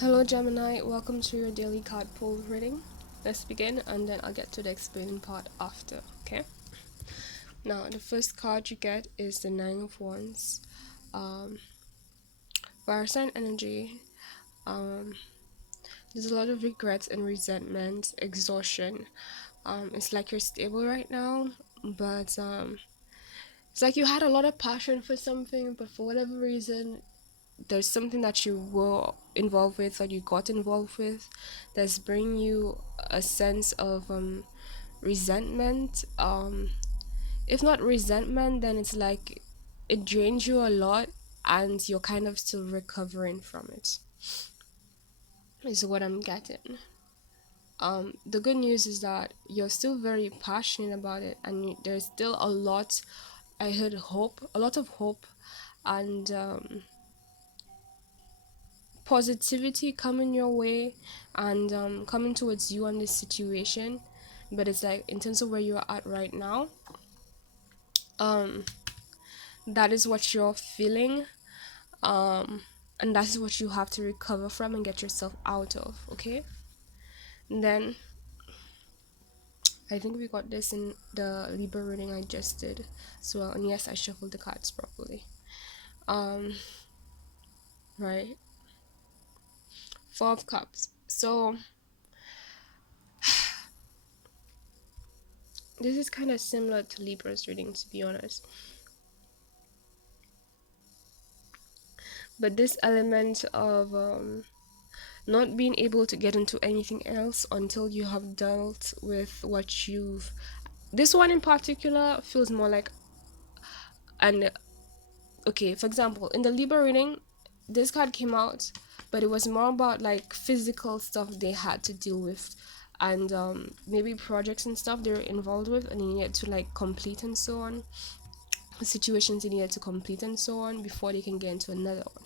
Hello Gemini, welcome to your daily card pull reading. Let's begin and then I'll get to the explaining part after, okay? Now, the first card you get is the Nine of Wands. Um, Fire sign energy. Um, there's a lot of regrets and resentment, exhaustion. It's like you're stable right now, but it's like you had a lot of passion for something, but for whatever reason, there's something that you were involved with or you got involved with that's bringing you a sense of resentment. If not resentment, then it's like it drains you a lot and you're kind of still recovering from it, is what I'm getting. The good news is that you're still very passionate about it and there's still a lot. I heard hope, a lot of hope, and positivity coming your way and coming towards you on this situation. But it's like in terms of where you're at right now, um that is what you're feeling, um and that is what you have to recover from and get yourself out of, okay? And then I think we got this in the Libra reading I just did as well, and yes, I shuffled the cards properly. um right. Four of Cups. So this is kind of similar to Libra's reading, to be honest. But this element of not being able to get into anything else until you have dealt with what you've, this one in particular feels more like an, okay, for example, in the Libra reading, this card came out, but it was more about like physical stuff they had to deal with, and maybe projects and stuff they're involved with and they needed to like complete and so on, situations they needed to complete and so on before they can get into another one.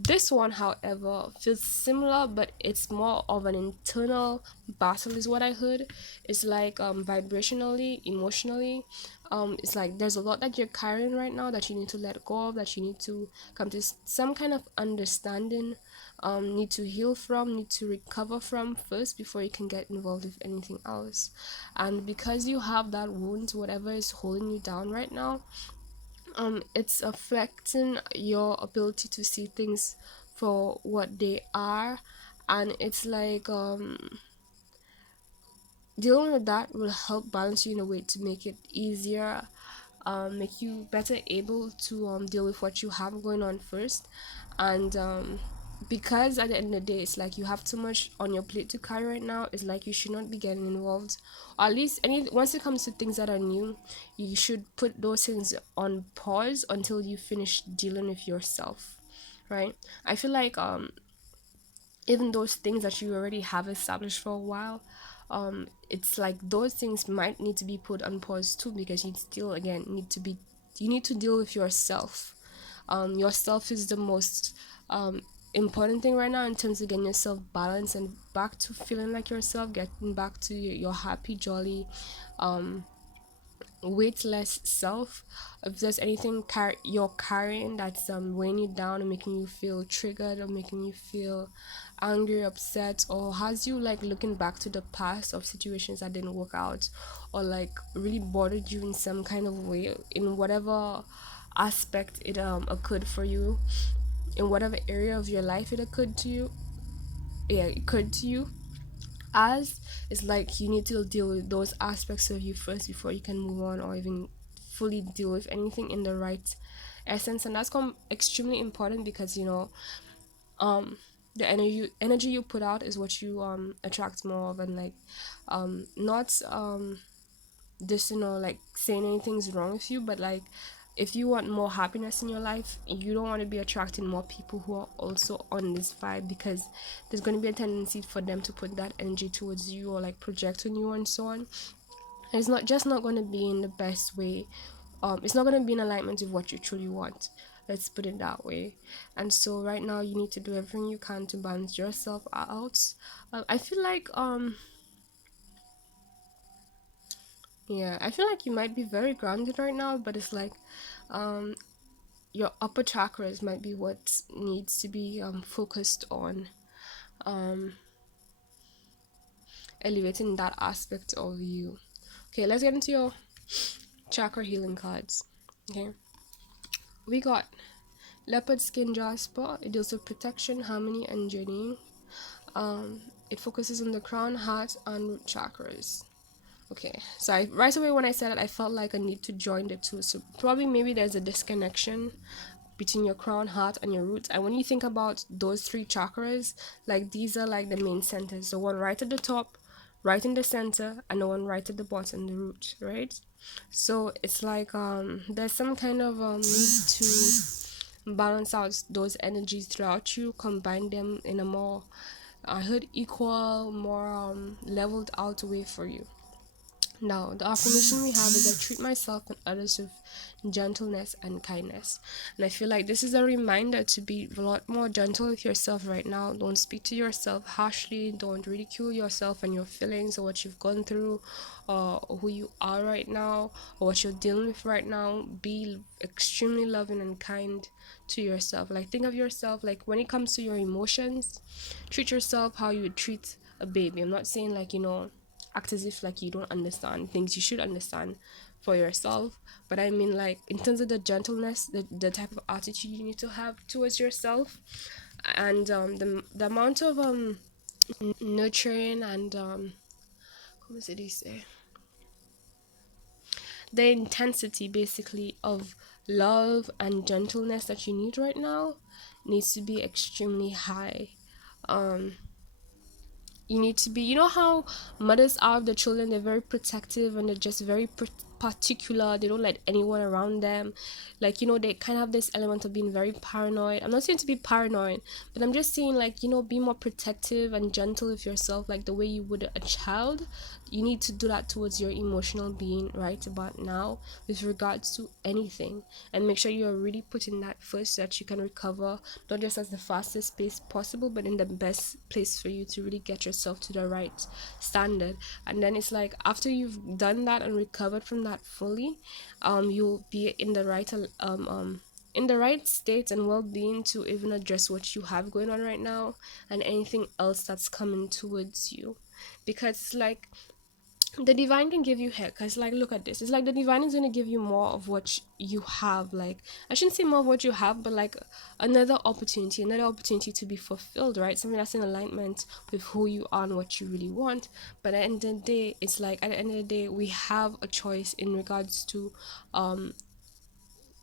This one, however, feels similar, but it's more of an internal battle, is what I heard. It's like vibrationally, emotionally. It's like there's a lot that you're carrying right now that you need to let go of, that you need to come to some kind of understanding, need to heal from, need to recover from first before you can get involved with anything else. And because you have that wound, whatever is holding you down right now, it's affecting your ability to see things for what they are. And it's like dealing with that will help balance you in a way to make it easier, make you better able to deal with what you have going on first. And because at the end of the day it's like you have too much on your plate to carry right now, it's like you should not be getting involved, or at least any, once it comes to things that are new, you should put those things on pause until you finish dealing with yourself, right? I feel like even those things that you already have established for a while, it's like those things might need to be put on pause too, because you still again need to be, you need to deal with yourself. Yourself is the most important thing right now in terms of getting yourself balanced and back to feeling like yourself, getting back to your happy, jolly, um, weightless self. If there's anything you're carrying that's weighing you down and making you feel triggered or making you feel angry, upset, or has you like looking back to the past of situations that didn't work out, or like really bothered you in some kind of way, in whatever aspect it occurred for you, in whatever area of your life it occurred to you, yeah, it occurred to you as, it's like you need to deal with those aspects of you first before you can move on or even fully deal with anything in the right essence. And that's extremely important because um the energy you put out is what you attract more of. And like not just like saying anything's wrong with you, but like if you want more happiness in your life, you don't want to be attracting more people who are also on this vibe, because there's going to be a tendency for them to put that energy towards you or like project on you and so on. And it's not just not going to be in the best way. It's not going to be in alignment with what you truly want, let's put it that way. And so right now you need to do everything you can to balance yourself out. I feel like yeah, I feel like you might be very grounded right now, but it's like um your upper chakras might be what needs to be focused on, um, elevating that aspect of you. Okay, let's get into your chakra healing cards. Okay, we got Leopardskin Jasper. It deals with protection, harmony, and journeying. It focuses on the crown, heart, and root chakras. Okay, so right away when I said it, I felt like I need to join the two. So probably maybe there's a disconnection between your crown, heart, and your roots. And when you think about those three chakras, like these are like the main centers. The one right at the top, right in the center, and the one right at the bottom, the root, right? So it's like there's some kind of need to balance out those energies throughout you, combine them in a more I heard equal, more leveled out way for you. Now, the affirmation we have is I treat myself and others with gentleness and kindness. And I feel like this is a reminder to be a lot more gentle with yourself right now. Don't speak to yourself harshly. Don't ridicule yourself and your feelings or what you've gone through or who you are right now or what you're dealing with right now. Be extremely loving and kind to yourself. Like, think of yourself, like, when it comes to your emotions, treat yourself how you would treat a baby. I'm not saying, like, act as if like you don't understand things you should understand for yourself, but I mean, like, in terms of the gentleness, the type of attitude you need to have towards yourself, and the amount of nurturing and como se dice, the intensity basically of love and gentleness that you need right now needs to be extremely high. um you need to be, how mothers are of the children, they're very protective and they're just very particular. They don't let anyone around them, like, they kind of have this element of being very paranoid. I'm not saying to be paranoid, but I'm just saying, like, be more protective and gentle with yourself, like the way you would a child. You need to do that towards your emotional being right about now with regards to anything, and make sure you're really putting that first so that you can recover, not just as the fastest pace possible, but in the best place for you to really get yourself to the right standard. And then it's like, after you've done that and recovered from that fully, you'll be in the right state and well-being to even address what you have going on right now and anything else that's coming towards you. Because it's like the divine can give you hair, because, like, look at this, it's like the divine is going to give you more of what you have. Like, I shouldn't say more of what you have, but like another opportunity to be fulfilled, right? Something that's in alignment with who you are and what you really want. But at the end of the day, it's like, at the end of the day, we have a choice in regards to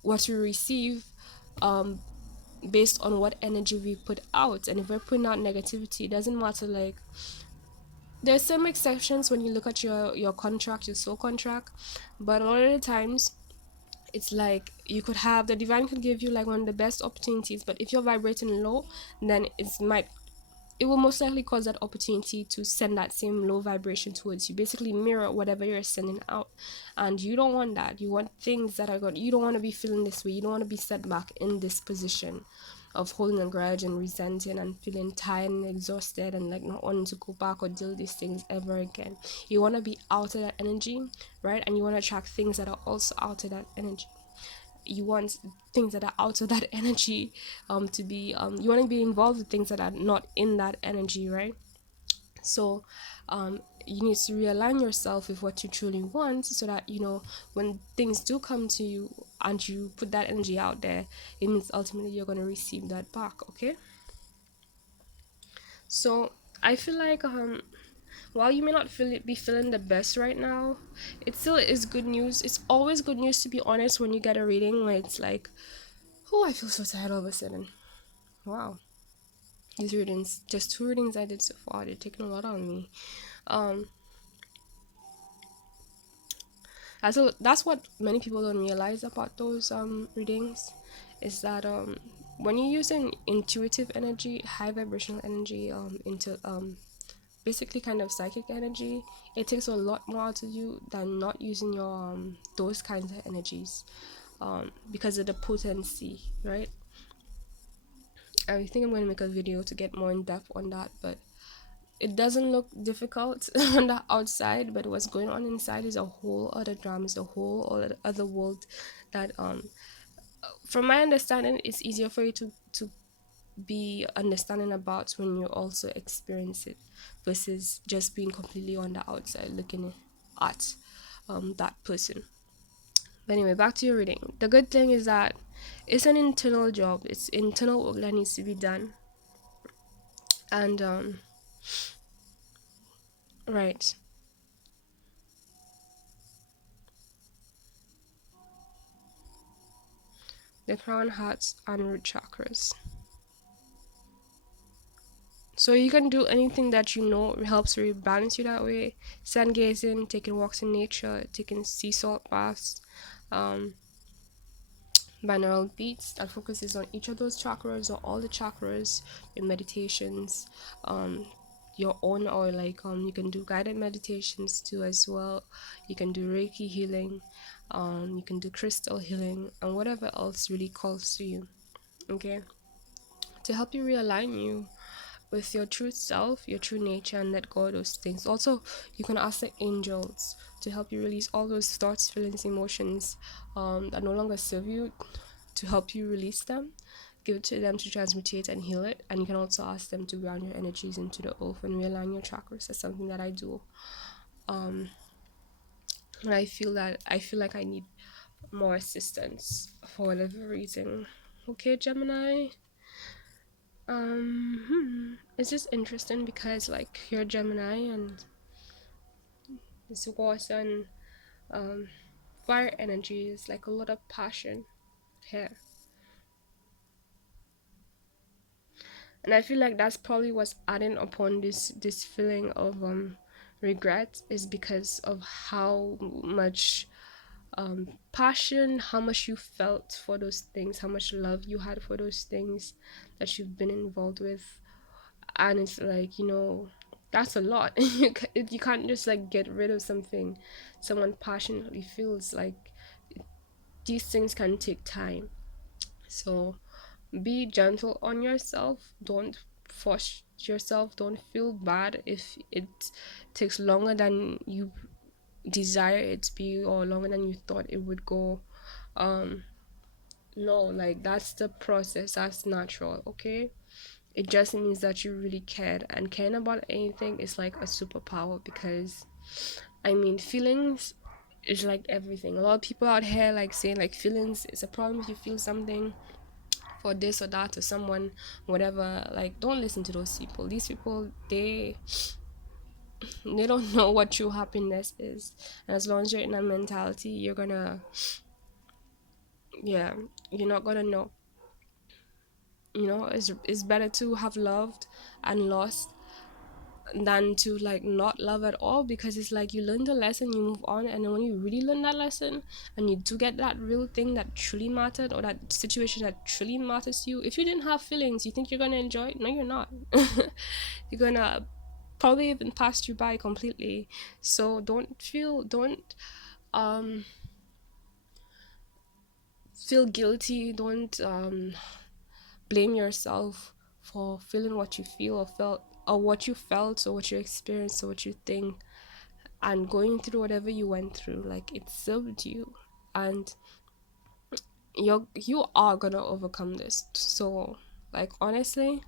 what we receive, um based on what energy we put out. And if we're putting out negativity, it doesn't matter. Like, there's some exceptions when you look at your contract, your soul contract, but a lot of the times it's like, you could have, the divine could give you like one of the best opportunities, but if you're vibrating low, then it will most likely cause that opportunity to send that same low vibration towards you, basically mirror whatever you're sending out. And you don't want that. You want things that are good. You don't want to be feeling this way. You don't want to be set back in this position of holding a grudge and resenting and feeling tired and exhausted and like not wanting to go back or deal with these things ever again. You want to be out of that energy, right? And you want to attract things that are also out of that energy. You want things that are out of that energy to be you want to be involved with things that are not in that energy, right? So you need to realign yourself with what you truly want, so that when things do come to you and you put that energy out there, it means ultimately you're going to receive that back. Okay, so I feel like while you may not be feeling the best right now, it still is good news. It's always good news, to be honest, when you get a reading where it's like, oh, I feel so tired all of a sudden. Wow. These readings, just two readings I did so far, they're taking a lot on me. Um, that's what many people don't realize about those readings, is that when you use an intuitive energy, high vibrational energy, into basically kind of psychic energy, it takes a lot more out of you than not using your those kinds of energies, because of the potency, right? I think I'm going to make a video to get more in depth on that, but it doesn't look difficult on the outside, but what's going on inside is a whole other drama, is a whole other world that From my understanding, it's easier for you to be understanding about when you also experience it versus just being completely on the outside looking at that person. But anyway, back to your reading. The good thing is that it's an internal job. It's internal work that needs to be done. And right, the crown, hearts, and root chakras. So you can do anything that you know helps rebalance you that way. Sun gazing, taking walks in nature, taking sea salt baths, um, binaural beats that focuses on each of those chakras or all the chakras, your meditations, um, your own, or like you can do guided meditations too as well. You can do Reiki healing, you can do crystal healing, and whatever else really calls to you. Okay, to help you realign you with your true self, your true nature, and let go of those things. Also, you can ask the angels to help you release all those thoughts, feelings, emotions that no longer serve you, to help you release them. Give it to them to transmutate and heal it. And you can also ask them to ground your energies into the earth and realign your chakras. That's something that I do. Um, and I feel like I need more assistance for whatever reason. Okay, Gemini. It's just interesting because like you're Gemini and this water and um fire energy is like a lot of passion here. And I feel like that's probably what's adding upon this feeling of regret, is because of how much passion, how much you felt for those things, how much love you had for those things that you've been involved with. And it's like, that's a lot. You can't just like get rid of something someone passionately feels. Like these things can take time, so be gentle on yourself. Don't force yourself. Don't feel bad if it takes longer than you desire it to be, or longer than you thought it would go. um no, like that's the process, that's natural. Okay, it just means that you really cared, and caring about anything is like a superpower. Because I mean, feelings is like everything. A lot of people out here like saying like feelings is a problem if you feel something for this or that or someone, whatever. Like, don't listen to those people. These people, they don't know what true happiness is. And as long as you're in that mentality, you're gonna, yeah, you're not gonna know. It's better to have loved and lost than to like not love at all, because it's like you learn the lesson, you move on, and then when you really learn that lesson and you do get that real thing that truly mattered, or that situation that truly matters to you, if you didn't have feelings, you think you're gonna enjoy it? No, you're not. You're gonna probably even pass you by completely. So don't um feel guilty. Don't blame yourself for feeling what you feel or felt, or what you felt, or what you experienced, or what you think, and going through whatever you went through. Like, it served you, and you are gonna overcome this. So like, honestly,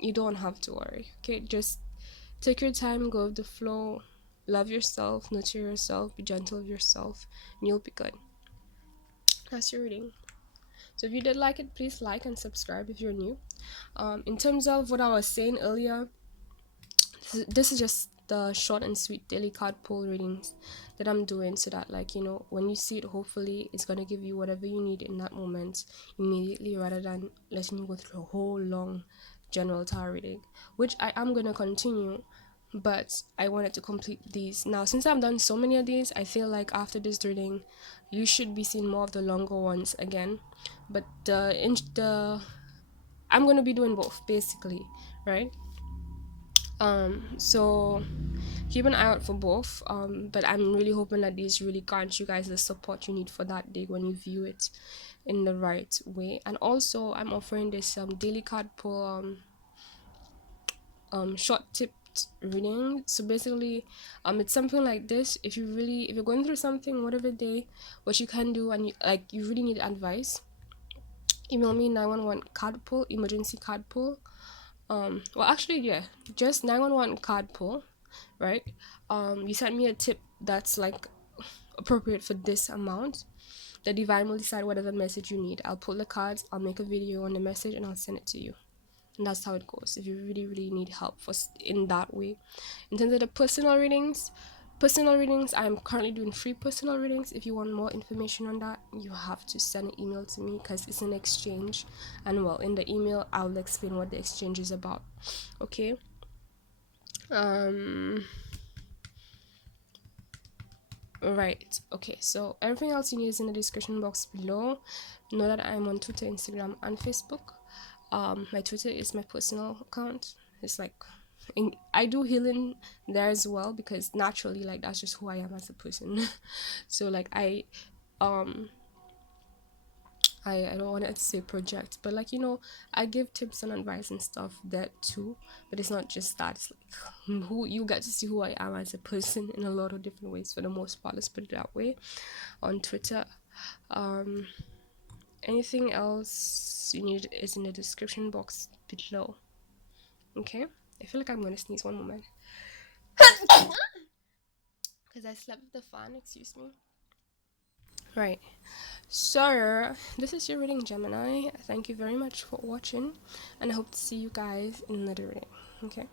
you don't have to worry. Okay, just take your time, go with the flow, love yourself, nurture yourself, be gentle with yourself, and you'll be good. That's your reading. So if you did like it, please like and subscribe if you're new. In terms of what I was saying earlier, this is just the short and sweet daily card pull readings that I'm doing, so that, like, when you see it, hopefully it's going to give you whatever you need in that moment immediately, rather than letting you go through a whole long general tarot reading, which I am going to continue. But I wanted to complete these now. Since I've done so many of these, I feel like after this reading you should be seeing more of the longer ones again. But the I'm going to be doing both, basically, right? So keep an eye out for both. But I'm really hoping that these really grant you guys the support you need for that day when you view it in the right way. And also, I'm offering this daily card pull short tip reading. So basically, it's something like this. If you're going through something, whatever day, what you can do, and you really need advice, email me 911 card pull, emergency card pull. Well, actually, yeah, just 911 card pull, right? You sent me a tip that's like appropriate for this amount. The divine will decide whatever message you need. I'll pull the cards, I'll make a video on the message, and I'll send it to you. And that's how it goes if you really, really need help in that way. In terms of the personal readings, I'm currently doing free personal readings. If you want more information on that, you have to send an email to me because it's an exchange. And well, in the email, I'll explain what the exchange is about. Okay. Right. Okay. So everything else you need is in the description box below. Know that I'm on Twitter, Instagram, and Facebook. My Twitter is my personal account. It's like I do healing there as well because naturally, like, that's just who I am as a person. So like um I don't want to say project, but like, I give tips and advice and stuff there too. But it's not just that. It's like who you get to see who I am as a person in a lot of different ways for the most part. Let's put it that way. On Twitter, um, anything else you need is in the description box below. Okay, I feel like I'm gonna sneeze. One moment, because I slept with the fan. Excuse me. Right. So, this is your reading, Gemini. Thank you very much for watching, and I hope to see you guys in another reading. Okay.